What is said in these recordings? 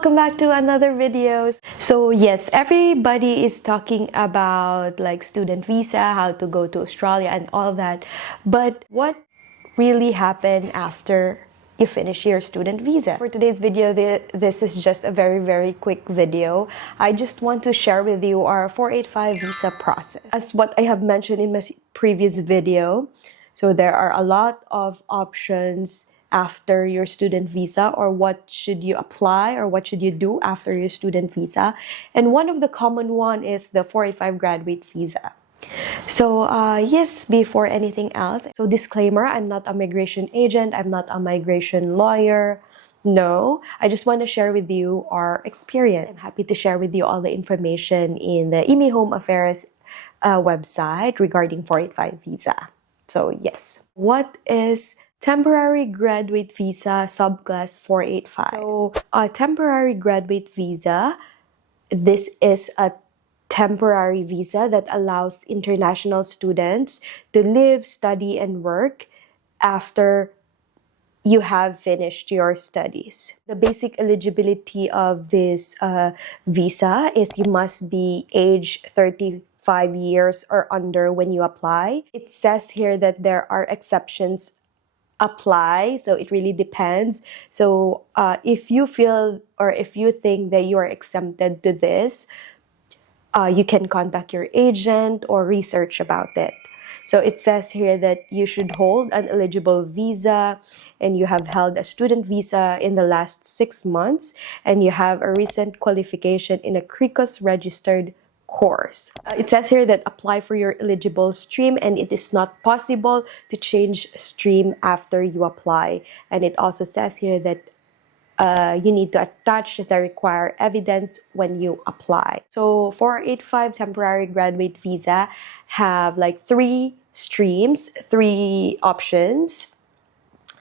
welcome back to another video. So yes, everybody is talking about like student visa, how to go to Australia and all that. But what really happened after you finish your student visa? For today's video, this is just a very quick video. I just want to share with you our 485 visa process. As what I have mentioned in my previous video, so there are a lot of options after your student visa, or what should you apply or what should you do after your student visa. And one of the common one is the 485 graduate visa. So yes, before anything else, so disclaimer, I'm not a migration agent, I'm not a migration lawyer. No, I just want to share with you our experience. I'm happy to share with you all the information in the IMI Home Affairs website regarding 485 visa. So yes, what is temporary graduate visa subclass 485? So a temporary graduate visa, this is a temporary visa that allows international students to live, study, and work after you have finished your studies. The basic eligibility of this visa is you must be age 35 years or under when you apply. It says here that there are exceptions apply, so it really depends. So if you feel or if you think that you are exempted to this, you can contact your agent or research about it. So it says here that you should hold an eligible visa and you have held a student visa in the last 6 months and you have a recent qualification in a CRICOS registered course. It says here that apply for your eligible stream and it is not possible to change stream after you apply. And it also says here that you need to attach the required evidence when you apply. So 485 temporary graduate visa have like 3 streams, 3 options.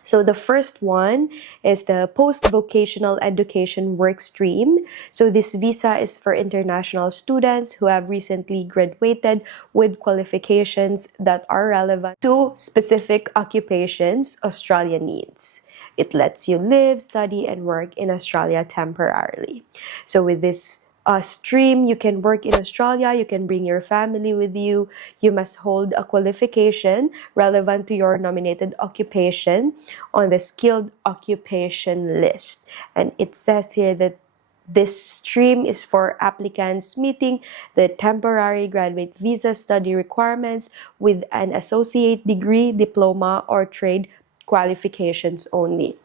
So the first one is the post-vocational education work stream. So this visa is for international students who have recently graduated with qualifications that are relevant to specific occupations Australia needs. It lets you live, study, and work in Australia temporarily. So with this stream, you can work in Australia, you can bring your family with you, you must hold a qualification relevant to your nominated occupation on the skilled occupation list. And it says here that this stream is for applicants meeting the temporary graduate visa study requirements with an associate degree, diploma, or trade qualifications only.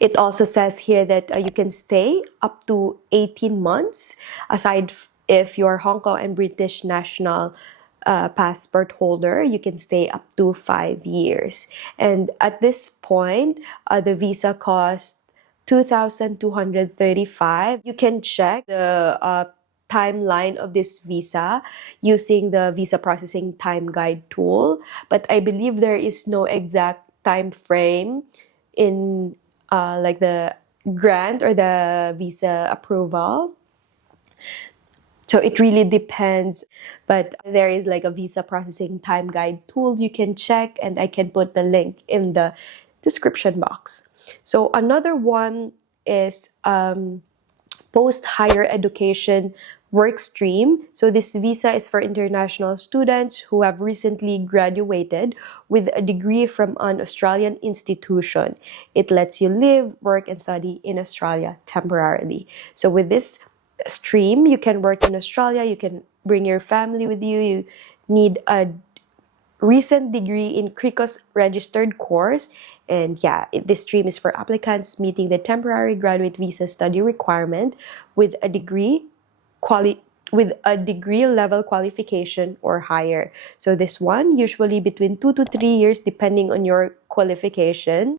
It also says here that you can stay up to 18 months, aside if you're Hong Kong and British national passport holder, you can stay up to 5 years. And at this point, the visa costs 2,235. You can check the timeline of this visa using the visa processing time guide tool, but I believe there is no exact time frame in like the grant or the visa approval. So it really depends, but there is like a visa processing time guide tool you can check, and I can put the link in the description box. So another one is post higher education work stream. So this visa is for international students who have recently graduated with a degree from an Australian institution. It lets you live, work, and study in Australia temporarily. So with this stream, you can work in Australia, you can bring your family with you, you need a recent degree in CRICOS registered course. And yeah, this stream is for applicants meeting the temporary graduate visa study requirement with a degree level qualification or higher. So this one usually between 2 to 3 years depending on your qualification.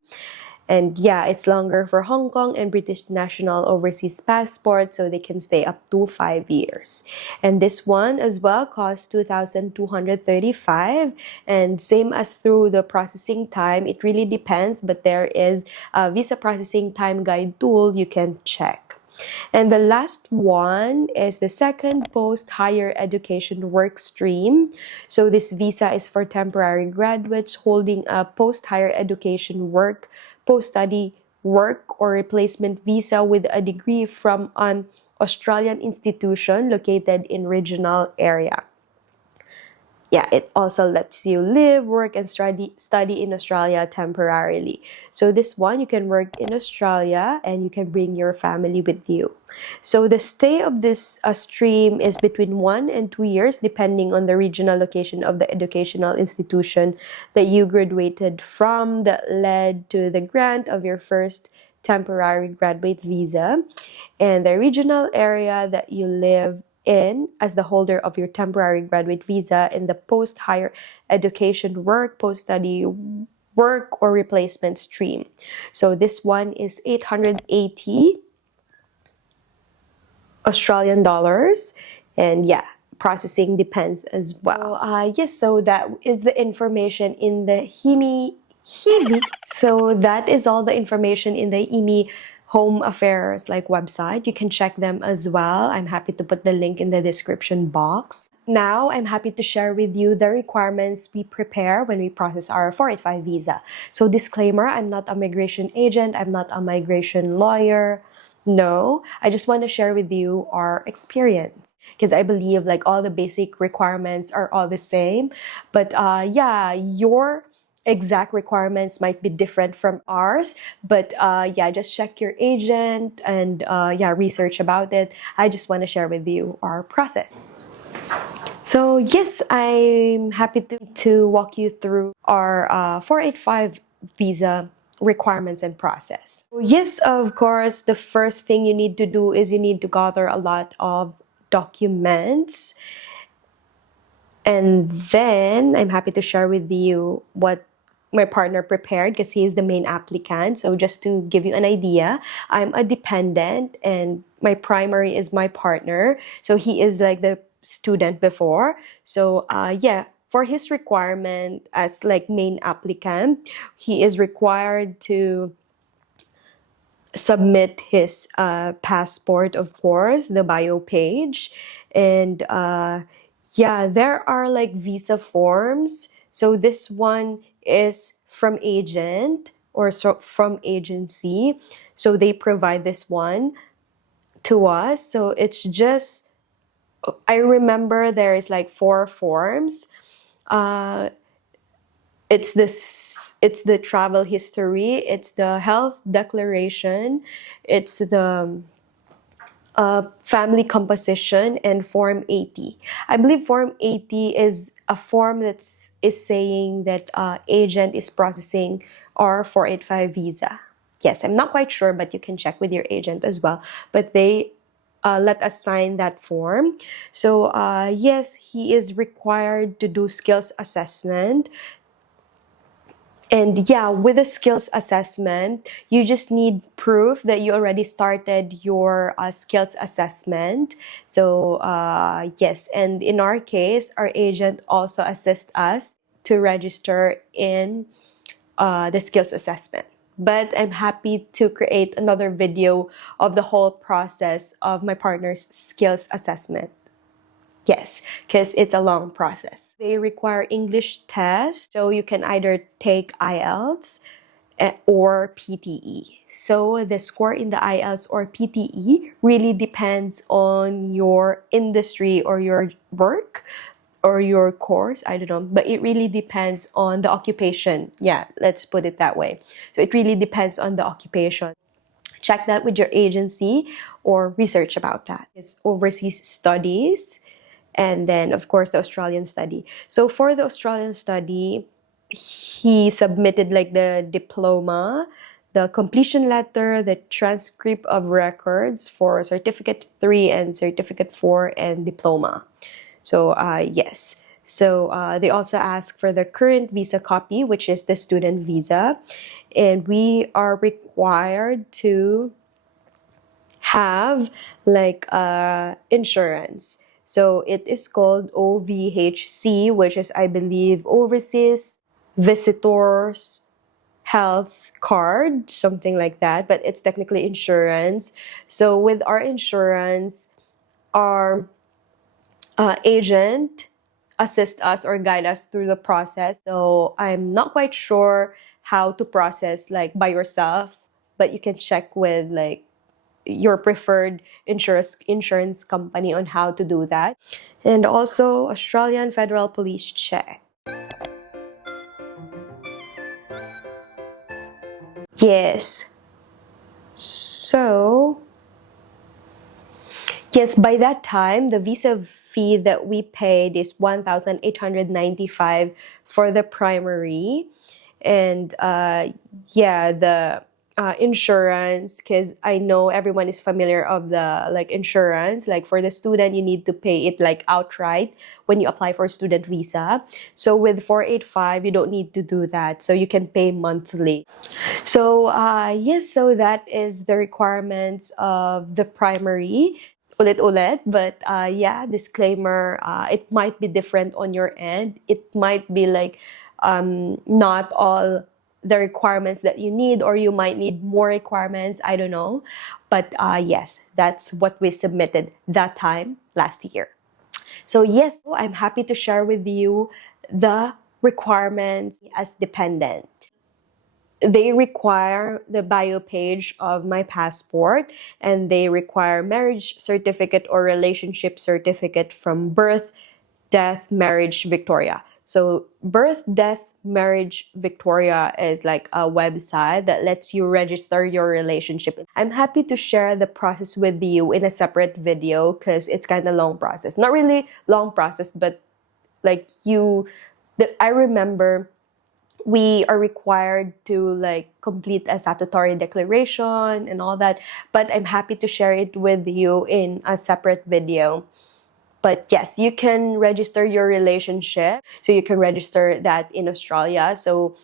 And yeah, it's longer for Hong Kong and British national overseas passport, so they can stay up to 5 years. And this one as well costs 2,235, and same as through the processing time, it really depends, but there is a visa processing time guide tool you can check. And the last one is the second post higher education work stream. So this visa is for temporary graduates holding a post higher education work post-study work or replacement visa with a degree from an Australian institution located in regional area. Yeah, it also lets you live, work, and study in Australia temporarily. So this one, you can work in Australia and you can bring your family with you. So the stay of this stream is between 1 and 2 years, depending on the regional location of the educational institution that you graduated from, that led to the grant of your first temporary graduate visa, and the regional area that you live in as the holder of your temporary graduate visa in the post-higher education work, post-study work, or replacement stream. So this one is 880 Australian dollars, and yeah, processing depends as well. Yes, so that is the information in the HIMI. So that is all the information in the IMI Home Affairs website. You can check them as well. I'm happy to put the link in the description box. Now, I'm happy to share with you the requirements we prepare when we process our 485 visa. So disclaimer, I'm not a migration agent. I'm not a migration lawyer. No, I just want to share with you our experience, because I believe all the basic requirements are all the same. But yeah, your exact requirements might be different from ours. But yeah, just check your agent and yeah, research about it. I just want to share with you our process. So yes, I'm happy to walk you through our 485 visa requirements and process. Yes, of course, the first thing you need to do is you need to gather a lot of documents. And then I'm happy to share with you what my partner prepared, because he is the main applicant. So just to give you an idea, I'm a dependent and my primary is my partner. So he is the student before. So yeah, for his requirement as main applicant, he is required to submit his passport, of course, the bio page, and yeah, there are visa forms. So this one is from agent or from agency. So they provide this one to us. So it's just, I remember there is 4 forms. It's the travel history, it's the health declaration, it's the family composition, and Form 80. I believe Form 80 is a form is saying that agent is processing our 485 visa. Yes, I'm not quite sure, but you can check with your agent as well. But they let us sign that form. So yes, he is required to do skills assessment. And yeah, with the skills assessment, you just need proof that you already started your skills assessment. So yes, and in our case, our agent also assists us to register in the skills assessment. But I'm happy to create another video of the whole process of my partner's skills assessment. Yes, because it's a long process. They require English test, so you can either take IELTS or PTE. So the score in the IELTS or PTE really depends on your industry or your work or your course, I don't know, but it really depends on the occupation. Yeah, let's put it that way. So it really depends on the occupation. Check that with your agency or research about that. It's overseas studies, and then of course the Australian study. So for the Australian study, he submitted the diploma, the completion letter, the transcript of records for certificate 3 and certificate 4 and diploma. So yes, so they also ask for the current visa copy, which is the student visa, and we are required to have insurance. So it is called OVHC, which is, I believe, Overseas Visitors Health Card, something like that, but it's technically insurance. So with our insurance, our agent assist us or guide us through the process. So I'm not quite sure how to process by yourself, but you can check with like your preferred insurance company on how to do that. And also Australian Federal Police check. Yes. So, yes, by that time, the visa fee that we paid is 1,895 for the primary. And yeah, the insurance, because I know everyone is familiar of the like insurance. Like for the student, you need to pay it like outright when you apply for student visa. So with 485, you don't need to do that. So you can pay monthly. So yes, so that is the requirements of the primary. Ulit-ulit, but yeah, disclaimer, it might be different on your end. It might be like not all the requirements that you need, or you might need more requirements, I don't know. But yes, that's what we submitted that time last year. So yes, I'm happy to share with you the requirements as dependent. They require the bio page of my passport, and they require marriage certificate or relationship certificate from Birth, Death, Marriage, Victoria. So Birth, Death, Marriage, Victoria is like a website that lets you register your relationship. I'm happy to share the process with you in a separate video because it's kind of long process. Not really long process, but like I remember we are required to like complete a statutory declaration and all that, but I'm happy to share it with you in a separate video. But yes, you can register your relationship, so you can register that in Australia. So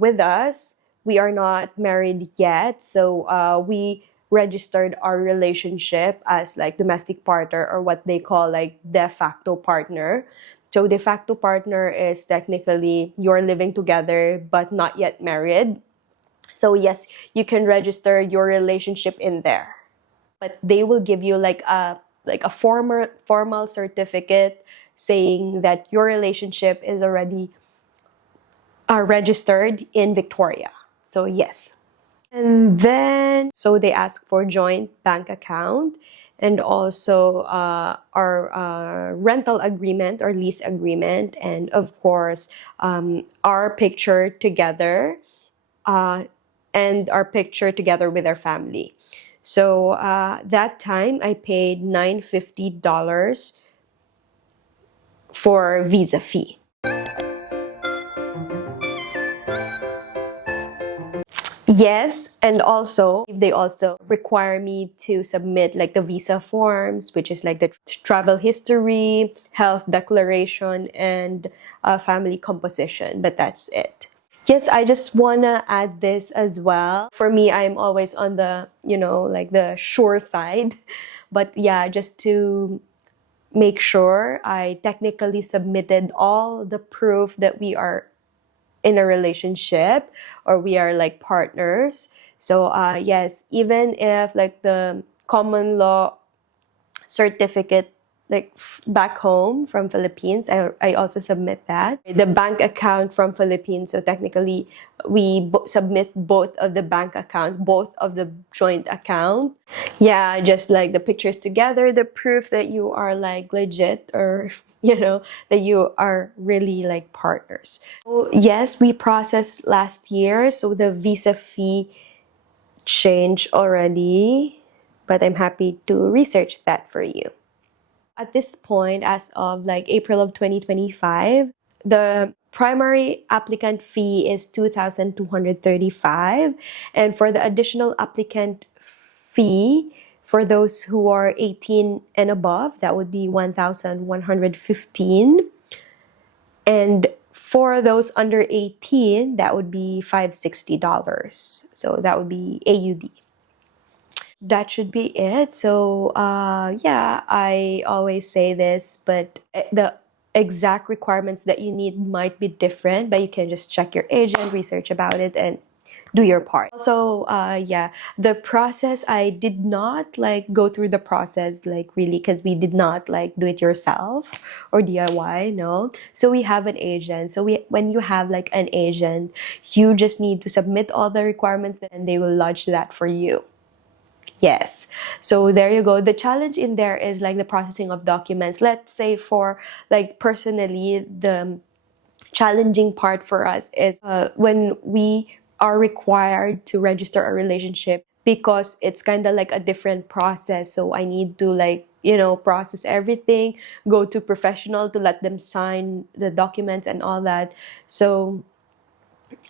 with us, we are not married yet, so we registered our relationship as like domestic partner, or what they call like de facto partner. So de facto partner is technically you're living together but not yet married. So yes, you can register your relationship in there. But they will give you like a formal certificate saying that your relationship is already registered in Victoria. So yes. And then, so they ask for joint bank account, and also our rental agreement or lease agreement, and of course our picture together, and our picture together with our family. So that time I paid $950 for visa fee. Yes, and also they also require me to submit like the visa forms, which is like the travel history, health declaration, and family composition. But that's it. Yes, I just wanna add this as well. For me, I'm always on the, like the sure side. But yeah, just to make sure I technically submitted all the proof that we are in a relationship or we are like partners. So yes, even if like the common law certificate like back home from Philippines, I also submit that. The bank account from Philippines, so technically we submit both of the bank accounts, both of the joint account. Yeah, just like the pictures together, the proof that you are like legit, or that you are really like partners. So yes, we processed last year, so the visa fee changed already, but I'm happy to research that for you. At this point, as of like April of 2025, the primary applicant fee is 2,235, and for the additional applicant fee for those who are 18 and above, that would be 1,115, and for those under 18, that would be $560. So that would be AUD. That should be it. So yeah, I always say this, but the exact requirements that you need might be different, but you can just check your agent, research about it, and do your part. Also, yeah, the process, I did not like go through the process like really, because we did not like do it yourself or DIY, no. So we have an agent. So when you have like an agent, you just need to submit all the requirements and they will lodge that for you. Yes. So there you go. The challenge in there is like the processing of documents. Let's say for like personally, the challenging part for us is when we are required to register a relationship, because it's kind of like a different process. So I need to like, process everything, go to professional to let them sign the documents and all that. So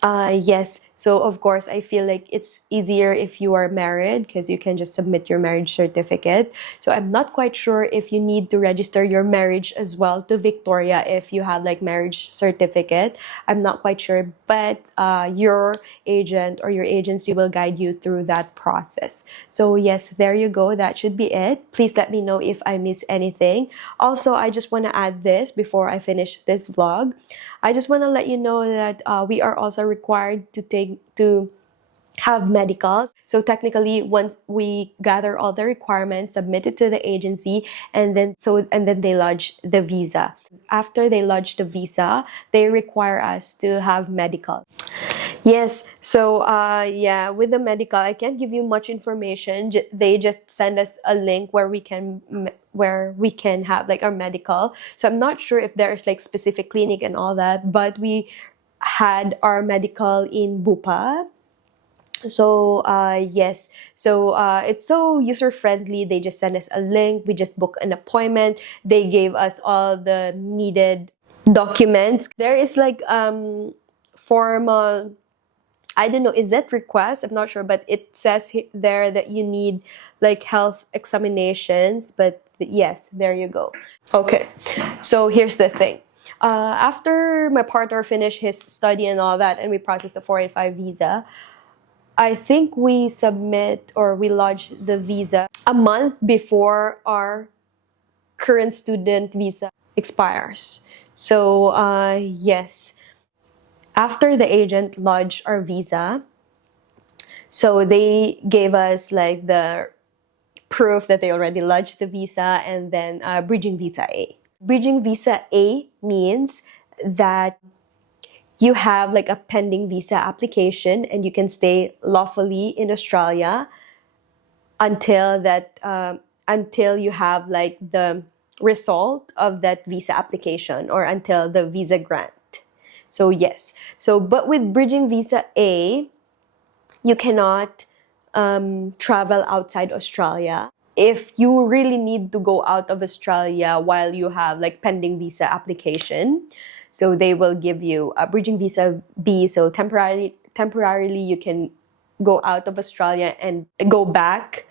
yes. So of course, I feel like it's easier if you are married, because you can just submit your marriage certificate. So I'm not quite sure if you need to register your marriage as well to Victoria if you have like marriage certificate. I'm not quite sure, but your agent or your agency will guide you through that process. So yes, there you go. That should be it. Please let me know if I miss anything. Also, I just want to add this before I finish this vlog. I just want to let you know that we are also required to have medicals. So technically, once we gather all the requirements, submit it to the agency, and then they lodge the visa. After they lodge the visa, they require us to have medical. Yes, so yeah, with the medical, I can't give you much information. They just send us a link where we can have like our medical. So I'm not sure if there's like specific clinic and all that, but we had our medical in Bupa. So yes, so it's so user friendly. They just send us a link, we just book an appointment, they gave us all the needed documents. There is like formal, I don't know, is that request? I'm not sure, but it says there that you need like health examinations. But yes, there you go. Okay, so here's the thing. After my partner finished his study and all that, and we processed the 485 visa, I think we lodge the visa a month before our current student visa expires. So yes. After the agent lodged our visa, so they gave us like the proof that they already lodged the visa, and then bridging visa A. Bridging visa A means that you have like a pending visa application and you can stay lawfully in Australia until you have like the result of that visa application, or until the visa grant. So yes. So, but with bridging visa A, you cannot travel outside Australia. If you really need to go out of Australia while you have like pending visa application, so they will give you a bridging visa B. So temporarily you can go out of Australia and go back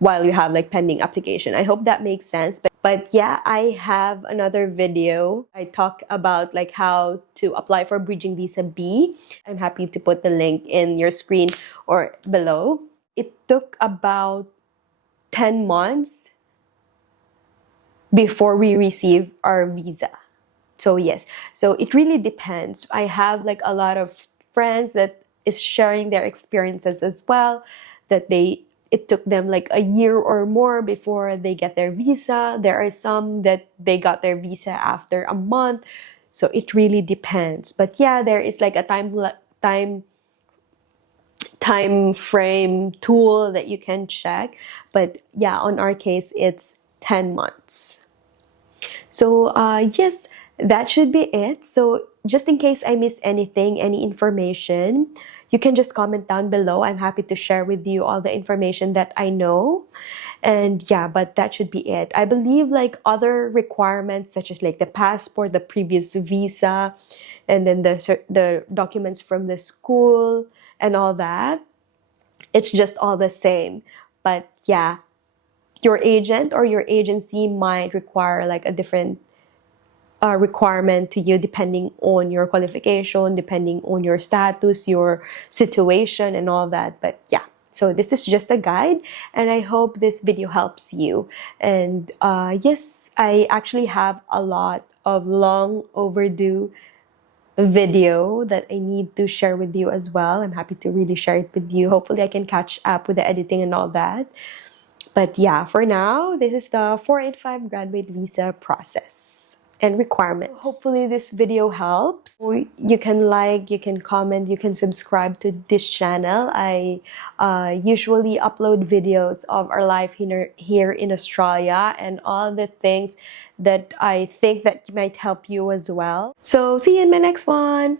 while you have like pending application. I hope that makes sense. But yeah, I have another video. I talk about like how to apply for bridging visa B. I'm happy to put the link in your screen or below. It took about 10 months before we receive our visa. So yes, so it really depends. I have like a lot of friends that is sharing their experiences as well, that it took them like a year or more before they get their visa. There are some that they got their visa after a month. So it really depends. But yeah, there is like a time frame tool that you can check. But yeah, on our case, it's 10 months. So yes, that should be it. So just in case I missed anything, any information, you can just comment down below. I'm happy to share with you all the information that I know. And yeah, but that should be it. I believe like other requirements such as like the passport, the previous visa, and then the documents from the school and all that, it's just all the same. But yeah, your agent or your agency might require like a different requirement to you depending on your qualification, depending on your status, your situation, and all that. But yeah, so this is just a guide, and I hope this video helps you. And yes, I actually have a lot of long overdue video that I need to share with you as well. I'm happy to really share it with you. Hopefully I can catch up with the editing and all that. But yeah, for now, this is the 485 graduate visa process and requirements. Hopefully this video helps. You can like, you can comment, you can subscribe to this channel. I usually upload videos of our life here in Australia and all the things that I think that might help you as well. So see you in my next one.